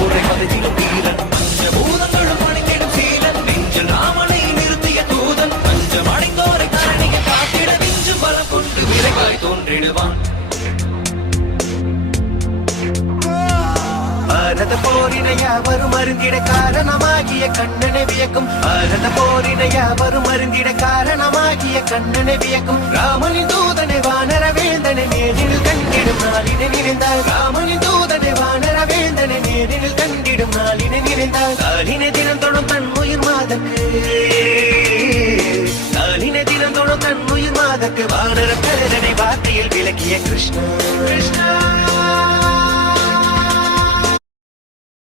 உரைப்பது திரு வீரன் பஞ்சபூதங்களும் பணிந்திடும் சீலன் நெஞ்சில் ராமனை நிறுத்திய தூதன் பஞ்சம் அடைந்தோரை கரணியை காத்திட நெஞ்சும் பலம் கொண்டு விரைவாய் தோன்றிடுவான் பாரத போரினை யாவரும் அருந்திட காரணமாகிய கண்ணனை வியக்கும் பாரத போரினை யாவரும் அருந்திட காரணமாகிய கண்ணனை வியக்கும் ராமனின் தூதனை வானர வேந்தனை நேரில் கண்டிடும் நாளினை நினைந்தால் ராமனின் தூதனை வானர வேந்தனை நேரில் கண்டிடும் நாளினை நினைந்தால் நாளினை தினம் தொடும் தன் உயிர் மாதக்கு நாளினை தினம் தொடும் தன் உயிர் மாதக்கு வானர பேரனை வார்த்தையில் விளக்கிய கிருஷ்ணா கிருஷ்ணா